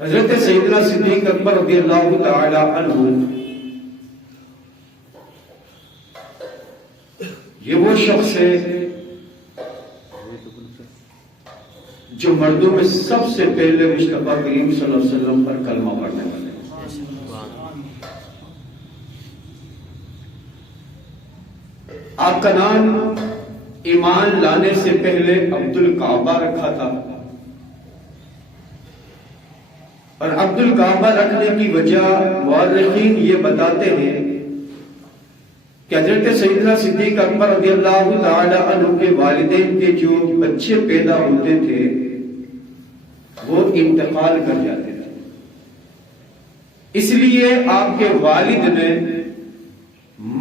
حضرت سیدنا صدیق اکبر رضی اللہ تعالی عنہ یہ وہ شخص ہے جو مردوں میں سب سے پہلے مصطفیٰ کریم صلی اللہ علیہ وسلم پر کلمہ پڑھنے والے ہیں۔ آپ کا نام ایمان لانے سے پہلے عبد الکعبہ رکھا تھا، اور عبد الکعبہ رکھنے کی وجہ مورخین یہ بتاتے ہیں کہ حضرت سیدنا صدیق اکبر رضی اللہ تعالی عنہ کے والدین کے جو بچے پیدا ہوتے تھے وہ انتقال کر جاتے تھے، اس لیے آپ کے والد نے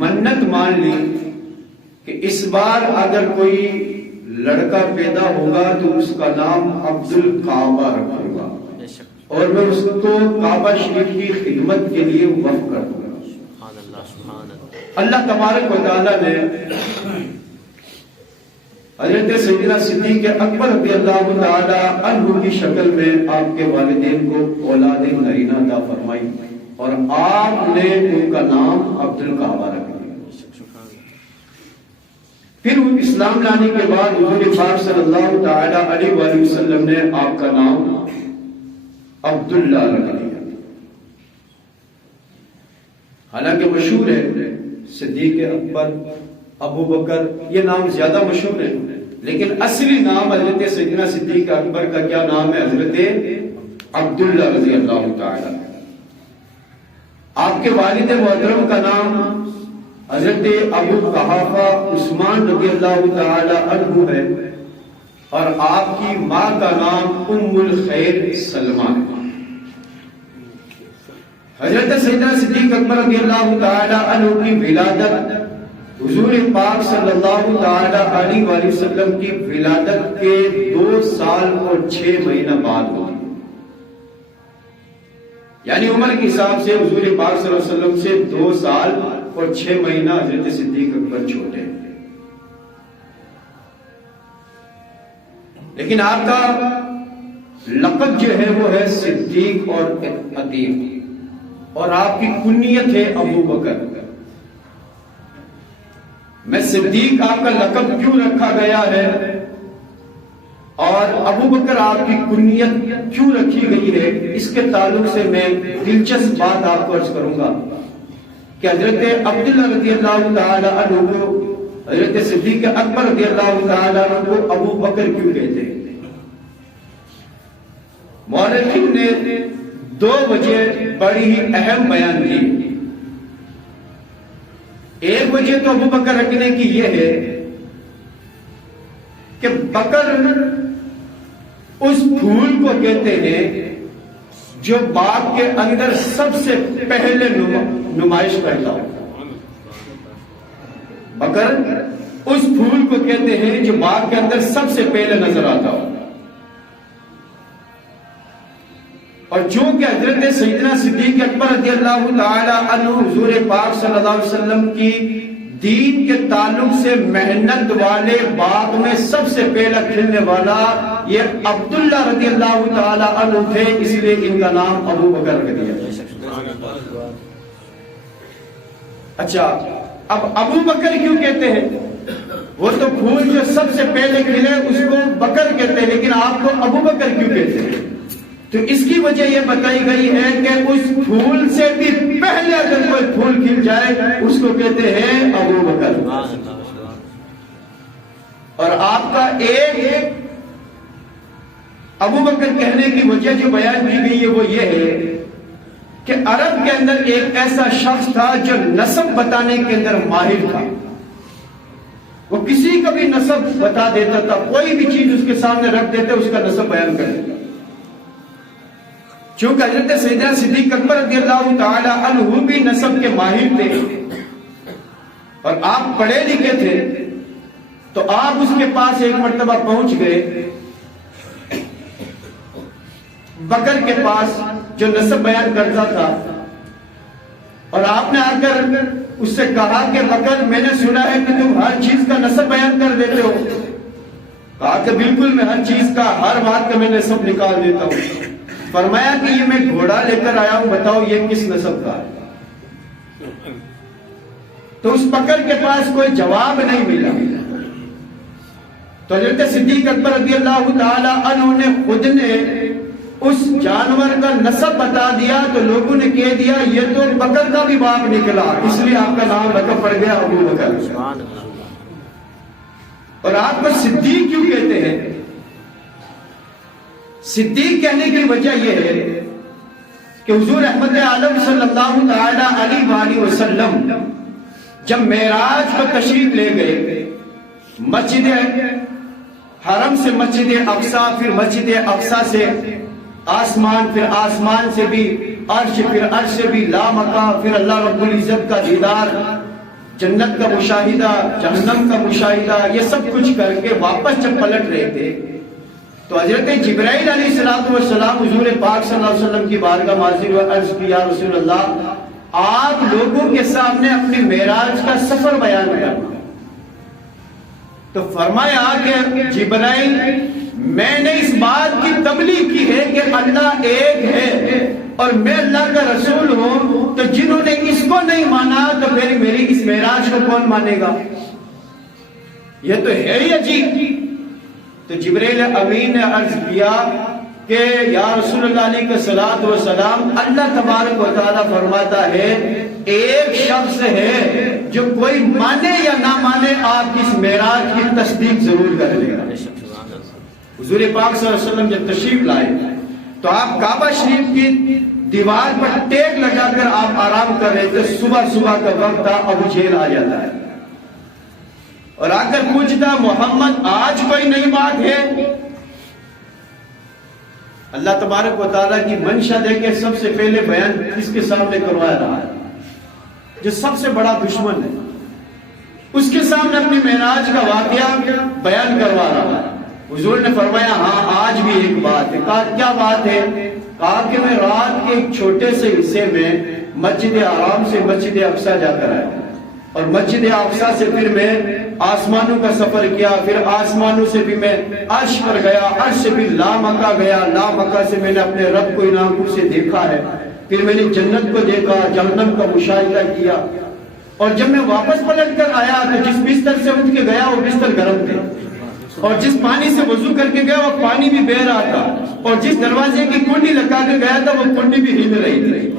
منت مان لی کہ اس بار اگر کوئی لڑکا پیدا ہوگا تو اس کا نام عبد الکعبہ رکھوں گا اور میں اس کو کعبہ شریف کی خدمت کے لیے وقف کر دوں گا۔ اللہ تبارک و تعالیٰ نے حضرت سیدنا صدیق اکبر رضی اللہ تعالی عنہ کی شکل میں آپ کے والدین کو اولاد نرینہ عطا فرمائی اور آپ نے ان کا نام عبد الکعبہ رکھ دیا۔ پھر اسلام لانے کے بعد حضور پاک صلی اللہ تعالی علیہ وآلہ وسلم نے آپ کا نام عبداللہ رکھ دیا۔ حالانکہ مشہور ہے صدیق اکبر، ابو بکر، یہ نام زیادہ مشہور ہے، لیکن اصلی نام حضرت سیدنا صدیق اکبر کا کیا نام ہے؟ حضرت عبداللہ رضی اللہ تعالی۔ آپ کے والد محترم کا نام حضرت ابو قحافہ عثمان رضی اللہ تعالی عنہ ہے، اور آپ کی ماں کا نام ام الخیر سلمہ ہے۔ حضرت سیدنا صدیق اکبر رضی اللہ تعالی عنہ کی ولادت حضور پاک صلی اللہ تعالی علیہ وآلہ وسلم کی ولادت کے 2 سال اور 6 مہینہ بعد ہوئی، یعنی عمر کے حساب سے حضور پاک صلی اللہ علیہ وسلم سے 2 سال اور 6 مہینہ حضرت صدیق اکبر چھوٹے، لیکن آپ کا لقب جو ہے وہ ہے صدیق اور عتیق، اور آپ کی کنیت ہے ابو بکر۔ میں صدیق آپ کا لقب کیوں رکھا گیا ہے اور ابو بکر آپ کی کنیت کیوں رکھی گئی ہے، اس کے تعلق سے میں دلچسپ بات آپ کو عرض کروں گا کہ حضرت عبداللہ رضی اللہ تعالی عنہ کو حضرت صدیق اکبر رضی اللہ تعالی عنہ کو ابو بکر کیوں کہتے ہیں؟ مورخین نے 2 وجہ بڑی ہی اہم بیان کی۔ ایک وجہ تو ابو بکر رکھنے کی یہ ہے کہ بکر اس پھول کو کہتے ہیں جو باغ کے اندر سب سے پہلے نمائش کرتا ہو۔ بکر اس پھول کو کہتے ہیں جو باغ کے اندر سب سے پہلے نظر آتا ہو، اور چونکہ حضرت سیدنا صدیق اکبر رضی اللہ تعالی عنہ حضور پاک صلی اللہ علیہ وسلم کی دین کے تعلق سے محنت والے باغ میں سب سے پہلا کھلنے والا یہ عبداللہ رضی اللہ تعالی عنہ تھے، اس لیے ان کا نام ابو بکر رکھ دیا۔ اچھا، اب ابو بکر کیوں کہتے ہیں؟ وہ تو پھول جو سب سے پہلے کھلے اس کو بکر کہتے ہیں، لیکن آپ کو ابو بکر کیوں کہتے ہیں؟ تو اس کی وجہ یہ بتائی گئی ہے کہ اس پھول سے بھی پہلے اگر کوئی پھول کھل جائے اس کو کہتے ہیں ابو بکر۔ اور آپ کا ایک ابو بکر کہنے کی وجہ جو بیان کی گئی ہے وہ یہ ہے کہ عرب کے اندر ایک ایسا شخص تھا جو نسب بتانے کے اندر ماہر تھا، وہ کسی کا بھی نسب بتا دیتا تھا، کوئی بھی چیز اس کے سامنے رکھ دیتے اس کا نسب بیان کر دیتا۔ چونکہ حضرت سیدنا صدیق اکبر رضی اللہ تعالی عنہ بھی نسب کے ماہر تھے اور آپ پڑھے لکھے تھے، تو آپ اس کے پاس ایک مرتبہ پہنچ گئے بکر کے پاس جو نسب بیان کرتا تھا، اور آپ نے آ کر اس سے کہا کہ بکر میں نے سنا ہے کہ تم ہر چیز کا نسب بیان کر دیتے ہو۔ کہا کہ بالکل میں ہر چیز کا، ہر بات کا میں نسب نکال دیتا ہوں۔ فرمایا کہ یہ میں گھوڑا لے کر آیا ہوں، بتاؤ یہ کس نسب کا ہے؟ تو اس بکر کے پاس کوئی جواب نہیں ملا۔ تو حضرت صدیق اکبر رضی اللہ تعالی عنہ نے خود نے اس جانور کا نسب بتا دیا، تو لوگوں نے کہہ دیا یہ تو بکر کا بھی باپ نکلا، اس لیے آپ کا نام رکھ پڑ گیا ابو بکر۔ اور آپ کو صدیق کیوں کہتے ہیں؟ صدیق کہنے کی وجہ یہ ہے کہ حضور رحمت عالم صلی اللہ تعالی علیہ وآلہ وسلم جب معراج پر تشریف لے گئے، مسجد حرم سے مسجد اقصی، پھر مسجد اقصی سے آسمان، پھر آسمان سے بھی عرش، پھر عرش سے بھی لامکہ، پھر اللہ رب العزت کا دیدار، جنت کا مشاہدہ، جہنم کا مشاہدہ، یہ سب کچھ کر کے واپس جب پلٹ رہے تھے تو حضرت جبرائیل علیہ السلام حضور پاک صلی اللہ علیہ وسلم کی بارگاہ میں حاضر ہوئے، عرض کیا یا رسول اللہ آپ لوگوں کے سامنے اپنی معراج کا سفر بیان کرنا۔ تو فرمایا کہ جبرائیل میں نے اس بات کی تبلیغ کی ہے کہ اللہ ایک ہے اور میں اللہ کا رسول ہوں، تو جنہوں نے اس کو نہیں مانا تو پھر میری اس معراج کو کون مانے گا؟ یہ تو ہے ہی عجیب۔ تو جبرائیل امین نے عرض کیا کہ یا رسول اللہ علیہ الصلوۃ والسلام اللہ تبارک و تعالیٰ فرماتا ہے ایک شخص ہے جو کوئی مانے یا نہ مانے آپ کی اس معراج کی تصدیق ضرور کر لے گا۔ حضور پاک صلی اللہ علیہ وسلم جب تشریف لائے تو آپ کعبہ شریف کی دیوار پر ٹیک لگا کر آپ آرام کر رہے تھے، صبح کا وقت تھا، ابو جہل آ جاتا ہے اور آ کر پوچھتا محمد آج کوئی نئی بات ہے؟ اللہ تبارک و تعالیٰ کی منشا دے کے سب سے پہلے بیان کس کے سامنے کروایا رہا ہے؟ جو سب سے بڑا دشمن ہے اس کے سامنے اپنی معراج کا واقعہ بیان کروا رہا ہے۔ حضور نے فرمایا ہاں آج بھی ایک بات ہے۔ کہا کیا بات ہے؟ کہا کہ میں رات کے ایک چھوٹے سے حصے میں مسجد حرام سے مسجد اقصی جا کر آیا اور مسجد اقصی سے پھر میں آسمانوں کا سفر کیا، پھر آسمانوں سے بھی میں عرش پر گیا، عرش سے بھی لامکہ گیا، لامکہ سے میں نے اپنے رب کو ان آنکھوں سے دیکھا ہے، پھر میں نے جنت کو دیکھا، جہنم کا مشاہدہ کیا، اور جب میں واپس پلٹ کر آیا تو جس بستر سے اٹھ کے گیا وہ بستر گرم تھے، اور جس پانی سے وضو کر کے گیا وہ پانی بھی بہہ رہا تھا، اور جس دروازے کی کنڈی لگا کے گیا تھا وہ کنڈی بھی ہل رہی تھی۔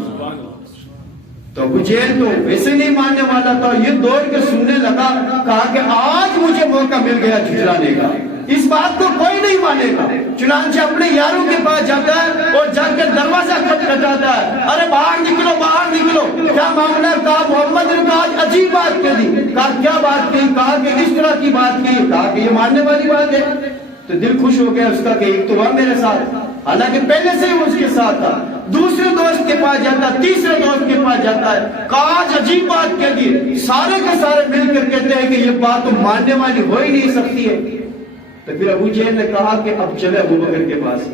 تو ابو جہل تو ویسے نہیں ماننے والا تھا، یہ دوڑ کے سننے لگا، کہا کہ آج مجھے موقع مل گیا جھٹلانے کا، اس بات کو کوئی نہیں مانے گا۔ چنانچہ اپنے یاروں کے پاس جاتا ہے اور جا کے دروازہ کھٹکھٹاتا ہے، ارے باہر نکلو باہر نکلو، کیا معاملہ؟ کہا محمد نے کہا عجیب بات کہہ دی۔ کہا کیا بات کہی؟ کہا کہ اس طرح کی بات کی۔ کہا کہ یہ ماننے والی بات ہے؟ تو دل خوش ہو گیا اس کا کہ ایک تو ہوا میرے ساتھ، حالانکہ پہلے سے ہی وہ اس کے ساتھ تھا۔ دوسرے دوست کے پاس جاتا، تیسرے دوست کے پاس جاتا ہے، کاش عجیب بات کہہ دی۔ سارے کے سارے مل کر کہتے ہیں کہ یہ بات تو ماننے والی ہو ہی نہیں سکتی ہے۔ تو پھر ابو جہل نے کہا کہ اب چلے ابو بکر کے پاس،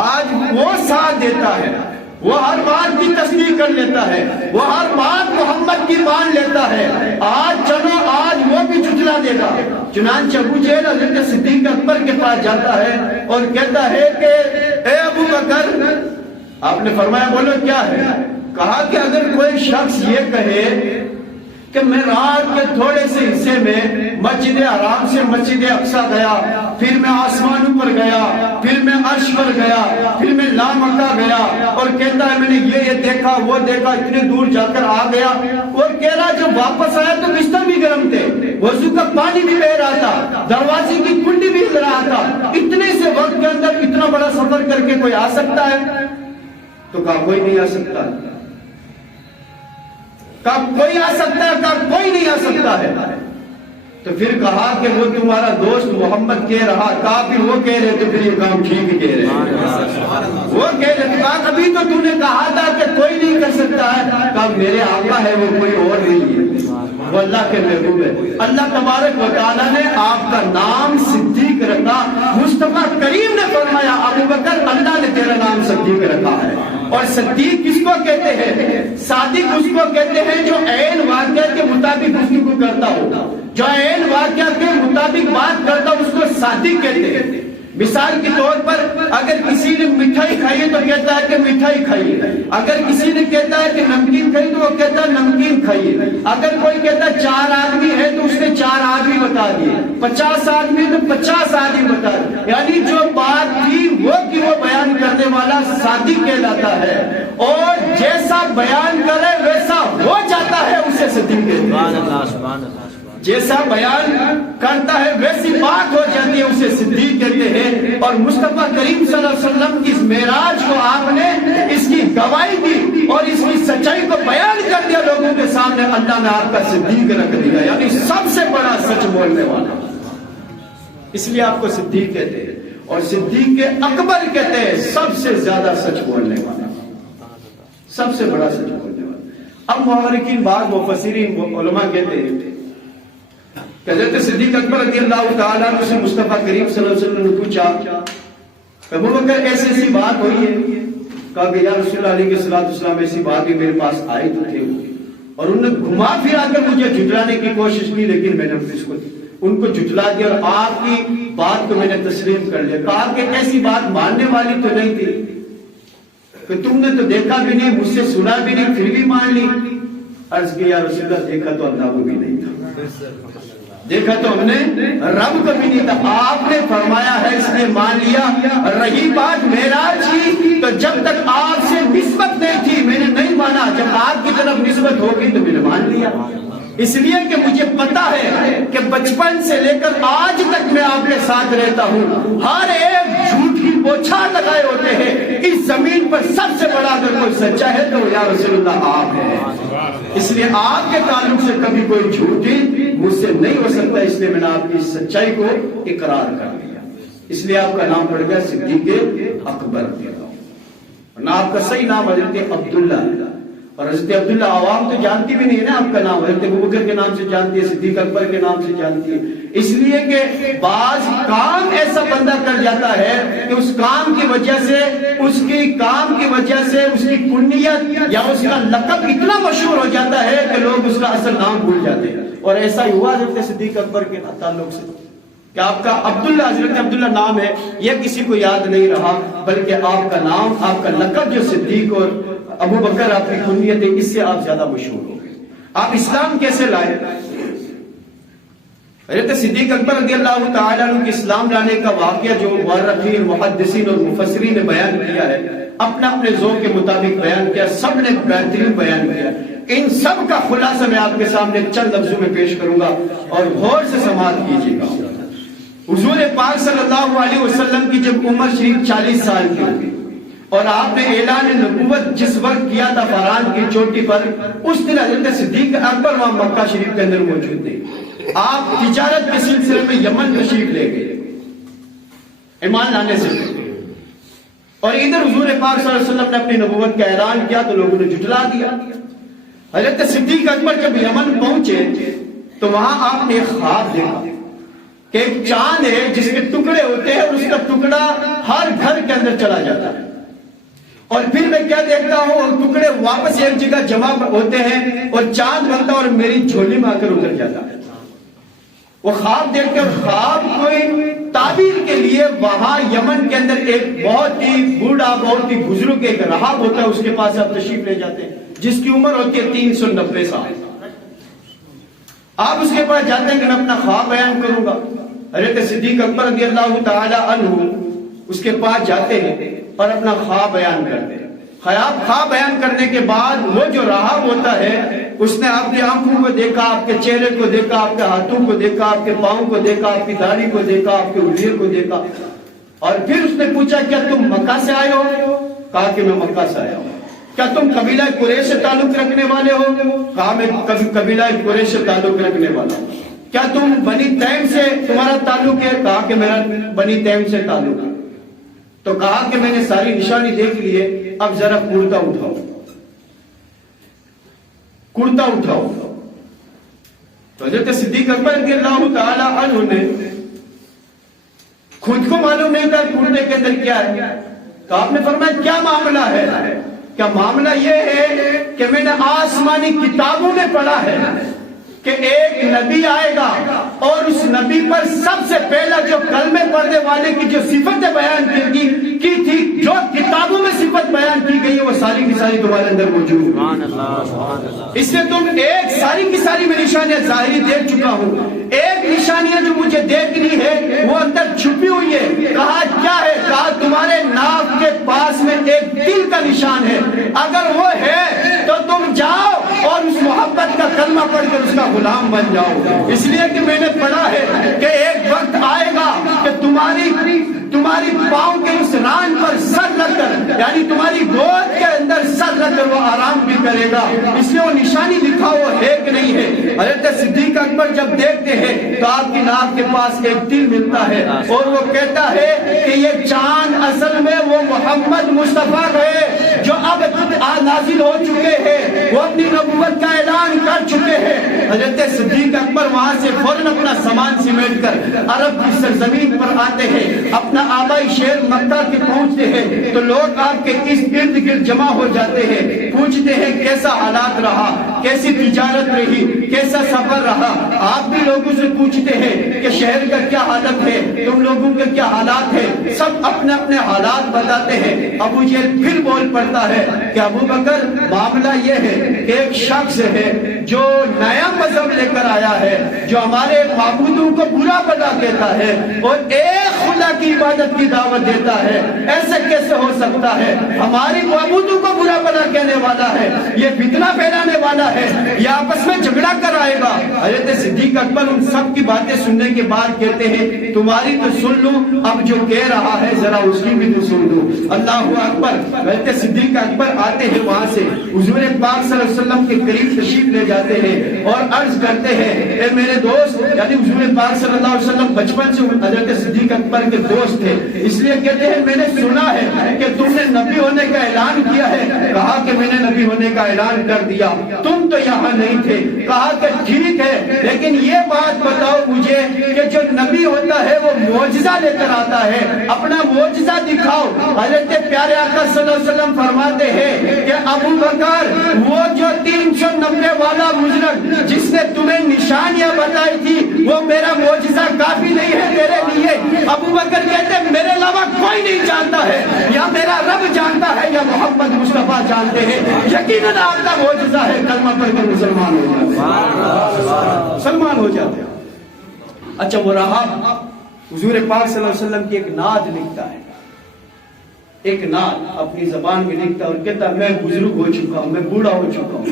آج وہ ساتھ دیتا ہے، وہ ہر بات کی تصدیق کر لیتا ہے، وہ ہر بات محمد کی مان لیتا ہے، آج چلو آج وہ بھی جھٹلا دے گا۔ چنانچہ ابو جہل حضرت صدیق اکبر کے پاس جاتا ہے اور کہتا ہے کہ اے ابو بکر، آپ نے فرمایا بولو کیا ہے؟ کہا کہ اگر کوئی شخص یہ کہے کہ میں رات کے تھوڑے سے حصے میں مسجد حرام سے مسجد اقصی گیا، پھر میں آسمانوں پر گیا، پھر میں عرش پر گیا، پھر میں لامکہ گیا، اور کہتا ہے میں نے یہ دیکھا وہ دیکھا، اتنے دور جا کر آ گیا، اور کہہ رہا جب واپس آیا تو بستر بھی گرم تھے، وضو کا پانی بھی بہ رہا تھا، دروازے کی کنڈی بھی ہل رہا تھا، اتنے سے وقت کے اندر اتنا بڑا سفر کر کے کوئی آ سکتا ہے؟ تو کہا کوئی نہیں آ سکتا۔ کہا کوئی آ سکتا ہے؟ کہا کوئی نہیں آ سکتا ہے۔ تو پھر کہا کہ وہ تمہارا دوست محمد کہہ رہا، کہا پھر وہ کہہ رہے تو پھر یہ کام ٹھیک ہی کہہ رہے، وہ کہہ رہے۔ کہا کبھی تو تو نے کہا تھا کہ کوئی نہیں کر سکتا ہے، کہا میرے آقا ہے وہ کوئی اور نہیں ہے، وہ اللہ کے محبوب ہے۔ اللہ تبارک و تعالیٰ نے آپ کا نام صدیق رکھا، مصطفیٰ کریم نے فرمایا ابو بکر اللہ نے تیرا نام صدیق رکھا ہے۔ اور صدیق کس کو کہتے ہیں؟ صادق اس کو کہتے ہیں جو عین واقعہ کے مطابق گفتگو کرتا ہو، جو عین واقعہ کے مطابق بات کرتا ہو اس کو صادق کہتے ہیں۔ مثال کے طور پر اگر کسی نے مٹھائی کھائی ہے تو کہتا ہے کہ مٹھائی کھائیے، اگر کسی نے کہتا ہے کہ نمکین کھائی تو وہ کہتا ہے نمکین کھائیے، اگر کوئی کہتا ہے 4 آدمی ہے تو اس نے 4 آدمی بتا دیے، 50 آدمی تو 50 آدمی بتا دیے، یعنی جو بات تھی وہ بیان کرنے والا صادق کہلاتا ہے، اور جیسا بیان کرے ویسا ہو جاتا ہے اسے صدیق کہتے ہیں۔ جیسا بیان کرتا ہے ویسی بات ہو جاتی ہے اسے صدیق کہتے ہیں۔ اور مصطفیٰ کریم صلی اللہ علیہ وسلم کی اس معراج کو آپ نے اس کی گواہی دی اور اس کی سچائی کو بیان کر دیا لوگوں کے سامنے، اللہ نے آپ کا صدیق رکھ دیا، یعنی سب سے بڑا سچ بولنے والا، اس لیے آپ کو صدیق کہتے ہیں، اور صدیق اکبر کہتے ہیں سب سے زیادہ سچ بولنے والا، سب سے بڑا سچ بولنے والا۔ اب محققین بعض مفسرین علماء کہتے ہیں کہ حضرت صدیق اکبر رضی اللہ تعالیٰ عنہ سے مصطفیٰ کریم صلی اللہ علیہ وسلم نے پوچھا کہ ابو بکر ایسی بات ہوئی ہے؟ کہا کہ یا رسول اللہ علیہ السلام ایسی بات بھی میرے پاس آئے تو تھے، اور انہوں نے گھما پھرا کر مجھے جھٹلانے کی کوشش کی، لیکن میں نے ان کو جھٹلا دیا اور آپ کی بات کو میں نے تسلیم کر لیا۔ کہا کہ ایسی بات ماننے والی تو نہیں تھی کہ تم نے تو دیکھا بھی نہیں، مجھ سے سنا بھی نہیں، پھر بھی مان لی۔ عرض کی یا رسول اللہ دیکھا تو اللہ کو بھی نہیں تھا، دیکھا تو ہم نے رب کو بھی نہیں تھا، آپ نے فرمایا ہے اس نے مان لیا۔ رہی بات معراج کی تو جب تک آپ سے نسبت نہیں تھی میں نے نہیں مانا، جب آپ کی طرف نسبت ہوگی تو میں نے مان لیا، اس لیے کہ مجھے پتا ہے کہ بچپن سے لے کر آج تک میں آپ کے ساتھ رہتا ہوں، ہر ایک جھوٹ کی بوچھار لگائے ہوتے ہیں، اس زمین پر سب سے بڑا اگر کوئی سچا ہے تو یا رسول اللہ آپ ہیں، اس لیے آپ کے تعلق سے کبھی کوئی جھوٹی مجھ سے نہیں ہو سکتا، اس لیے میں نے آپ کی سچائی کو اقرار کر لیا، اس لیے آپ کا نام پڑ گیا صدیق اکبر، ورنہ آپ کا صحیح نام حضرت عبداللہ، اور حضرت عبداللہ عوام تو جانتی بھی نہیں ہے نا آپ کا نام، حضرت ابوبکر کے نام سے جانتی ہے، صدیق اکبر کے نام سے جانتی ہے، اس لیے کہ بعض کام ایسا بندہ کر جاتا ہے کہ اس کام کی وجہ سے، اس کی کام کی وجہ سے اس کی کنیت یا اس کا لقب اتنا مشہور ہو جاتا ہے کہ لوگ اس کا اصل نام بھول جاتے ہیں، اور ایسا ہی ہوا حضرت صدیق اکبر کے تعلق سے کہ آپ کا عبداللہ، حضرت عبداللہ نام ہے، یہ کسی کو یاد نہیں رہا، بلکہ آپ کا نام، آپ کا لقب جو صدیق اور ابو بکر آپ کی کنیت ہے، اس سے آپ زیادہ مشہور ہو گئے۔ آپ اسلام کیسے لائے؟ حضرت صدیق اکبر رضی اللہ تعالیٰ عنہ کی اسلام لانے کا واقعہ جو مورخین، محدثین اور مفسرین نے بیان کیا ہے، اپنے ذوق کے مطابق بیان کیا، سب نے بہترین بیان کیا، ان سب کا خلاصہ میں آپ کے سامنے چند لفظوں میں پیش کروں گا اور غور سے سماعت کیجیے گا۔ حضور پاک صلی اللہ علیہ وسلم کی جب عمر شریف 40 سال کی ہوگی اور آپ نے اعلان نبوت جس وقت کیا تھا فران کی چوٹی پر، اس دن حضرت صدیق اکبر وہاں مکہ شریف کے اندر موجود تھے، آپ تجارت کے سلسلے میں یمن تشریف لے گئے ایمان لانے سے، اور ادھر حضور پاک صلی اللہ علیہ وسلم نے اپنی نبوت کا اعلان کیا تو لوگوں نے جھٹلا دیا۔ حضرت صدیق اکبر جب یمن پہنچے تو وہاں آپ نے ایک خواب دیکھا کہ ایک چاند ہے جس کے ٹکڑے ہوتے ہیں اور اس کا ٹکڑا ہر گھر کے اندر چلا جاتا ہے، اور پھر میں کیا دیکھتا ہوں اور ٹکڑے واپس ایک جگہ جمع ہوتے ہیں اور چاند بنتا ہے اور میری جھولی میں آ کر اتر جاتا ہے۔ وہ خواب دیکھ کر، خواب کوئی تعبیر کے لیے وہاں یمن کے اندر ایک بہت ہی بوڑھا، بہت ہی بزرگ ایک راہب ہوتا ہے، اس کے پاس آپ تشریف لے جاتے ہیں جس کی عمر ہوتی ہے 390 سال۔ آپ اس کے پاس جاتے ہیں کہ میں اپنا خواب بیان کروں گا، حضرت صدیق اکبر رضی اللہ تعالی عنہ اس کے پاس جاتے ہیں اور اپنا خواب بیان کرتے ہیں۔ خواب بیان کرنے کے بعد وہ جو راہب ہوتا ہے اس نے آپ کی آنکھوں کو دیکھا، آپ کے چہرے کو دیکھا، آپ کے ہاتھوں کو دیکھا، آپ کے پاؤں کو دیکھا، آپ کی داڑھی کو دیکھا، آپ کے انگلیوں کو دیکھا، اور پھر اس نے پوچھا کیا تم مکہ سے آئے ہو؟ کہا کہ میں مکہ سے آیا ہوں۔ کیا تم قبیلہ قریش سے تعلق رکھنے والے ہو؟ کہا میں قبیلہ قریش سے تعلق رکھنے والا ہوں۔ کیا تم بنی تیم سے تمہارا تعلق ہے؟ کہا کہ میرا بنی تیم سے تعلق ہے۔ تو کہا کہ میں نے ساری نشانی دیکھ لی ہے، اب ذرا کرتا اٹھاؤ، کرتا اٹھاؤ۔ تو حضرت صدیق اکبر رضی اللہ تعالی عنہ نے خود کو معلوم نہیں تھا کرتے کے اندر کیا ہے، تو آپ نے فرمایا کیا معاملہ ہے؟ کیا معاملہ یہ ہے کہ میں نے آسمانی کتابوں میں پڑھا ہے کہ ایک نبی آئے گا اور اس نبی پر سب سے پہلا جو کلمے پڑھنے والے کی جو صفت بیان کی تھی، جو کتابوں میں صفت بیان کی گئی ہے، وہ ساری کی ساری تمہارے اندر موجود ہے۔ اس لیے تم ایک ساری کی ساری میں نشانیاں ظاہری دیکھ چکا ہوں، ایک نشانیاں جو مجھے دیکھنی ہے وہ اندر چھپی ہوئی ہے۔ کہا کیا ہے؟ کہا تمہارے ناک کے پاس میں ایک دل کا نشان ہے، اگر وہ ہے تو تم جاؤ اور اس محبت کا کلمہ پڑھ کر اس کا غلام بن جاؤ۔ اس لیے کہ میں نے پڑھا ہے کہ ایک وقت آئے گا کہ تمہاری پاؤں کے اس ران پر سر رکھ کر، یعنی تمہاری گود کے اندر سر رکھ کر وہ آرام بھی کرے گا۔ اس لیے وہ نشانی لکھا وہ ہے کہ نہیں ہے۔ حضرت صدیق اکبر جب دیکھتے ہیں تو آپ کی ناک کے پاس ایک دل ملتا ہے اور وہ کہتا ہے کہ یہ چاند اصل میں وہ محمد مصطفیٰ ہے جو اب نازل ہو چکے ہیں، وہ اپنی نبوت کا اعلان کر چکے ہیں۔ حضرت صدیق اکبر وہاں سے فوراً اپنا سامان سمیٹ کر عرب کی سرزمین پر آتے ہیں، اپنا آبائی شہر مکہ کے پہنچتے ہیں تو لوگ آپ کے اس ارد گرد جمع ہو جاتے ہیں، پوچھتے ہیں کیسا حالات رہا، کیسی تجارت رہی، کیسا سفر رہا۔ آپ بھی لوگوں سے پوچھتے ہیں کہ شہر کا کیا حالت ہے، تم لوگوں کے کیا حالات ہیں، سب اپنے اپنے حالات بتاتے ہیں۔ ابو جہل پھر بول پڑتا ہے کہ ابو بکر معاملہ یہ ہے کہ ایک شخص ہے جو نیا مذہب لے کر آیا ہے، جو ہمارے معبودوں کو برا بنا کہتا ہے اور ایک خدا کی عبادت کی دعوت دیتا ہے، ایسے کیسے ہو سکتا ہے؟ ہماری معبودوں کو برا بنا کہنے والا ہے، یہ فتنہ پھیلانے والا ہے، یہ آپس میں جھگڑا کر آئے گا۔ حضرت صدیق اکبر ان سب کی باتیں سننے کے بعد کہتے ہیں تمہاری تو سن لوں، اب جو کہہ رہا ہے ذرا اس کی بھی تو سن لوں۔ اللہ اکبر۔ حضرت صدیق اکبر آتے ہیں وہاں سے، حضور پاک صلی اللہ علیہ وسلم کے قریب تشریف لے جاتے ہیں اور عرض کرتے ہیں اے میرے دوست، یعنی حضور پاک صلی اللہ علیہ وسلم بچپن سے حضرت صدیق اکبر کے دوست تھے، اس لیے کہتے ہیں میں نے سنا ہے کہ تم نے نبی ہونے کا اعلان کیا ہے۔ کہا کہ میں نے نبی ہونے کا اعلان کر دیا، تم تو یہاں نہیں تھے۔ کہا کہ ٹھیک ہے، لیکن یہ بات بتاؤ مجھے کہ جو نبی ہوتا ہے وہ معجزہ لے کر آتا ہے، اپنا معجزہ دکھاؤ۔ حضرت پیارے آقا صلی اللہ علیہ وسلم فرماتے ہیں کہ ابو بکر، وہ جو 390 والا مجرم جس نے تمہیں نشانیاں بتائی تھی، وہ میرا معجزہ کافی نہیں ہے تیرے لیے۔ ابو بکر کہتے ہیں میرے علاوہ کوئی نہیں جانتا ہے، یا میرا رب جانتا ہے یا محمد مصطفیٰ جانتے ہیں، یقیناً آپ کا معجزہ ہے کلمہ پڑھ کر مسلمان ہو جاتے، مسلمان ہو جاتے۔ اچھا وہ رہا، حضور پاک صلی اللہ علیہ وسلم کی ایک نعت لکھتا ہے، ایک نعت اپنی زبان میں لکھتا اور کہتا میں بزرگ ہو چکا ہوں، میں بوڑھا ہو چکا ہوں،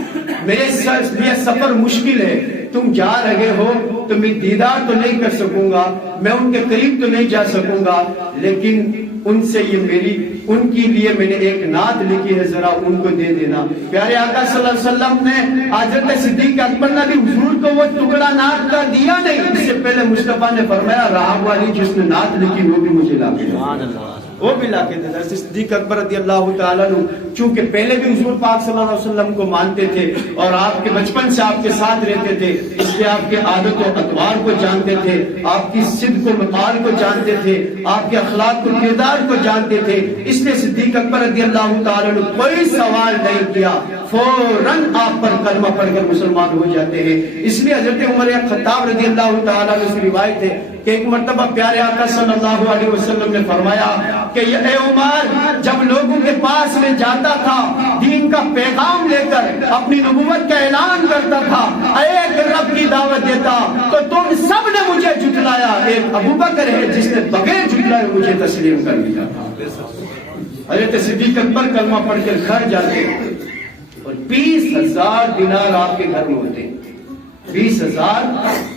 میرے لیے سفر مشکل ہے، تم جا رہے ہو تو میں دیدار تو نہیں کر سکوں گا، میں ان کے قریب تو نہیں جا سکوں گا، لیکن ان سے ان کی لیے میں نے ایک نعت لکھی ہے، ذرا ان کو دے دینا۔ پیارے آقا صلی اللہ علیہ وسلم نے حضرت صدیق اکبر نے بھی حضور کو وہ ٹکڑا نعت کا دیا نہیں، اس سے پہلے مصطفیٰ نے فرمایا راہب والی جس نے نعت لکھی وہ بھی مجھے لا کے دے، وہ بھی لا کے دے۔ حضرت صدیق اکبر رضی اللہ تعالیٰ عنہ چونکہ پہلے بھی حضور پاک صلی اللہ علیہ وسلم کو مانتے تھے اور آپ کے بچپن سے آپ کے ساتھ رہتے تھے، اس لیے آپ کے عادت و اطوار کو جانتے تھے، آپ کی صدق و مقال کو جانتے تھے، آپ کے اخلاق و کردار کو جانتے تھے، اس لیے صدیق اکبر رضی اللہ تعالیٰ عنہ کوئی سوال نہیں کیا، فوراً آپ پر کلمہ پڑھ کر مسلمان ہو جاتے ہیں۔ اس لیے حضرت عمر خطاب رضی اللہ تعالیٰ عنہ سے روایت ہے کہ ایک مرتبہ پیارے آقا صلی اللہ علیہ وسلم نے فرمایا کہ اے عمر، جب لوگوں کے پاس میں جاتا تھا دین کا پیغام لے کر اپنی نبوت کا اعلان کرتا تھا، ایک رب کی دعوت دیتا، تو تم سب نے مجھے جھٹلایا، ایک ابو بکر ہے جس نے بغیر جھٹلائے مجھے تسلیم کر لیا تھا۔ حضرت صدیق اکبر کلمہ پڑھ کر گھر جاتے اور 20,000 دینار آپ کے گھر میں ہوتے، 20,000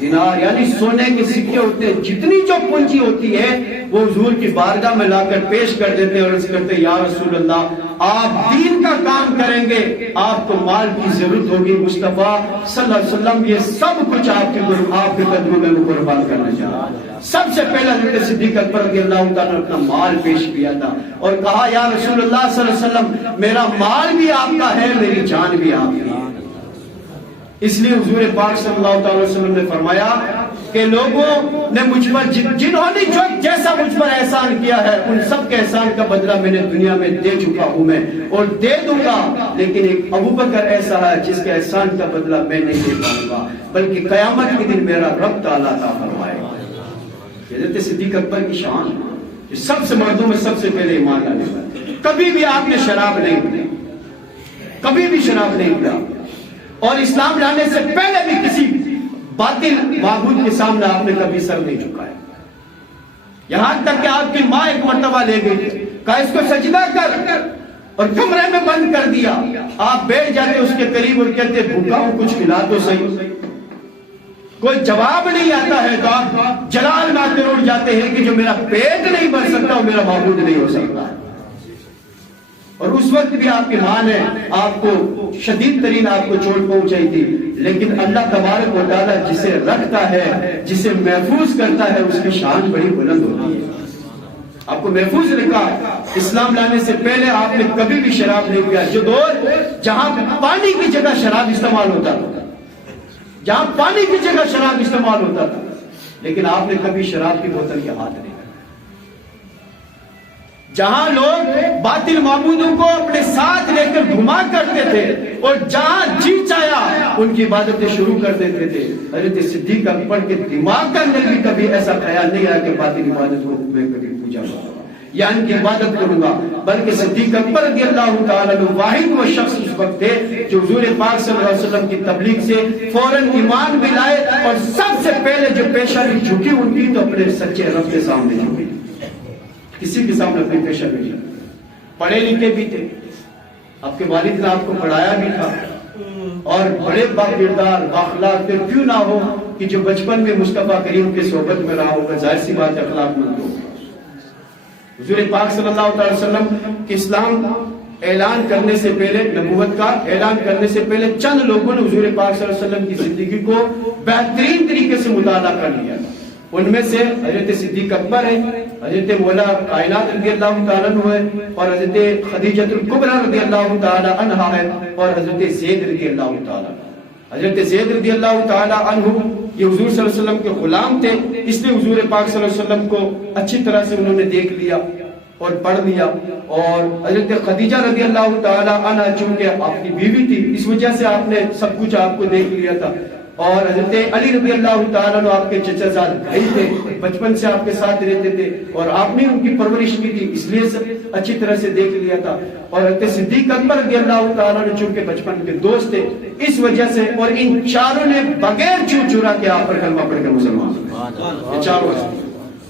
دینار یعنی سونے کے سکے ہوتے، جتنی جو پونجی ہوتی ہے وہ حضور کی بارگاہ میں لا کر پیش کر دیتے اور عرض کرتے یا رسول اللہ آپ دین کا کام کریں گے، آپ کو مال کی ضرورت ہوگی، مصطفیٰ صلی اللہ علیہ وسلم یہ سب کچھ آپ کے قدموں میں قربان کرنا چاہا۔ سب سے پہلا حضرت صدیق اکبر رضی اللہ تعالیٰ نے اپنا مال پیش کیا تھا اور کہا یا رسول اللہ صلی اللہ علیہ وسلم میرا مال بھی آپ کا ہے، میری جان بھی آپ کی ہے۔ اس لیے حضور پاک صلی اللہ علیہ وسلم نے فرمایا کہ لوگوں نے مجھ پر جنہوں نے جو جیسا مجھ پر احسان کیا ہے ان سب کے احسان کا بدلہ میں نے دنیا میں دے چکا ہوں میں اور دے دوں گا، لیکن ایک ابو بکر ایسا ہے جس کے احسان کا بدلہ میں نہیں دے پاؤں گا، بلکہ قیامت کے دن میرا رب تعالیٰ عطا فرمائے گا۔ حضرت صدیق اکبر کی شان ہے، سب سے مردوں میں سب سے پہلے ایمان لانے والا، کبھی بھی آپ نے شراب نہیں پی، کبھی بھی شراب نہیں پیا، اور اسلام لانے سے پہلے بھی کسی باطل معبود کے سامنے آپ نے کبھی سر نہیں جھکایا، یہاں تک کہ آپ کی ماں ایک مرتبہ لے گئی، کہا اس کو سجدہ کر، اور کمرے میں بند کر دیا، آپ بیٹھ جاتے اس کے قریب اور کہتے بھوکا ہوں کچھ کھلا تو صحیح، کوئی جواب نہیں آتا ہے تو آپ جلال ماتے اڑ جاتے ہیں کہ جو میرا پیٹ نہیں بھر سکتا وہ میرا معبود نہیں ہو سکتا۔ اور اس وقت بھی آپ کی ماں نے آپ کو شدید ترین آپ کو چوٹ پہنچائی تھی، لیکن اللہ تبارک و تعالیٰ جسے رکھتا ہے، جسے محفوظ کرتا ہے، اس کی شان بڑی بلند ہوتی ہے۔ آپ کو محفوظ رکھا، اسلام لانے سے پہلے آپ نے کبھی بھی شراب نہیں پیا، جو دور جہاں پانی کی جگہ شراب استعمال ہوتا تھا، جہاں پانی کی جگہ شراب استعمال ہوتا تھا، لیکن آپ نے کبھی شراب کی بوتل کے ہاتھ نہیں، جہاں لوگ باطل معبودوں کو اپنے ساتھ لے کر گھما کرتے تھے اور جہاں جی چاہیا ان کی عبادتیں شروع کر دیتے تھے، حضرت صدیق اکبر کے دماغ کا اندر بھی کبھی ایسا خیال نہیں آیا کہ باطل عبادت کو میں کبھی پوجا کروں گا یا ان کی عبادت کروں گا، بلکہ صدیق اکبر رضی اللہ تعالیٰ عنہ واحد وہ شخص اس وقت تھے جو حضور پاک صلی اللہ علیہ وسلم کی تبلیغ سے فوراً ایمان بھی لائے، اور سب سے پہلے جو پیشانی جھکی ان کی تو اپنے سچے رب کے سامنے جھکی، کسی کے سامنے اپنی پیشہ نہیں، پڑھے لکھے بھی تھے، آپ کے والد نے آپ کو پڑھایا بھی تھا، اور بڑے باکردار باخلاق پھر کیوں نہ ہو کہ جو بچپن میں مصطفیٰ کریم کے صحبت میں رہا ہوگا، ظاہر سی بات اخلاق مند ہوگا۔ حضور پاک صلی اللہ علیہ وسلم کے اسلام اعلان کرنے سے پہلے، نبوت کا اعلان کرنے سے پہلے چند لوگوں نے حضور پاک صلی اللہ علیہ وسلم کی زندگی کو بہترین طریقے سے مطالعہ کر لیا، ان میں سے حضرت صدیق اکبر ہے، حضرت مولا کائنات رضی اللہ تعالیٰ عنہ ہے، اور حضرت خدیجہ الکبریٰ رضی اللہ تعالیٰ عنہا ہے، اور حضرت زید رضی اللہ تعالیٰ عنہ۔ حضرت زید رضی اللہ تعالیٰ عنہ یہ حضور صلی اللہ علیہ وسلم کے غلام تھے، اس لیے حضور پاک صلی اللہ علیہ وسلم کو اچھی طرح سے انہوں نے دیکھ لیا اور پڑھ لیا، اور حضرت خدیجہ رضی اللہ تعالیٰ عنہ چونکہ آپ کی بیوی تھی اس وجہ سے آپ نے سب کچھ آپ کو دیکھ لیا تھا، اور حضرت علی رضی اللہ تعالیٰ عنہ آپ کے چچا زاد بھائی تھے، بچپن سے آپ کے ساتھ رہتے تھے اور آپ نے ان کی پرورش کی تھی، اس لیے سب اچھی طرح سے دیکھ لیا تھا، اور حضرت صدیق اکبر رضی اللہ تعالیٰ عنہ چونکہ بچپن کے دوست تھے اس وجہ سے، اور ان چاروں نے بغیر چو چورا کے آپ پر کلمہ پڑھ کر مسلمان ہوئے، یہ چاروں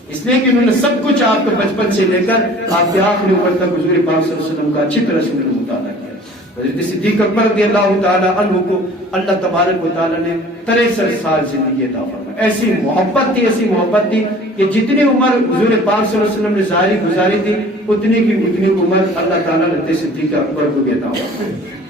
اس لیے کہ انہوں نے سب کچھ آپ کو بچپن سے لے کر آپ کے آخری عمر تک حضور پاک صلی اللہ علیہ وسلم کا اچھی طرح سے مطالعہ کیا۔ حضرت صدیق اکبر رضی اللہ تعالیٰ عنہ کو اللہ تبارک و تعالیٰ نے 63 سال زندگی عطا فرمائی، ایسی محبت تھی کہ جتنی عمر حضور پاک صلی اللہ علیہ وسلم نے ظاہری گزاری تھی اتنی کی اتنی عمر اللہ تعالیٰ نے صدیق اکبر کو بھی عطا فرمائی۔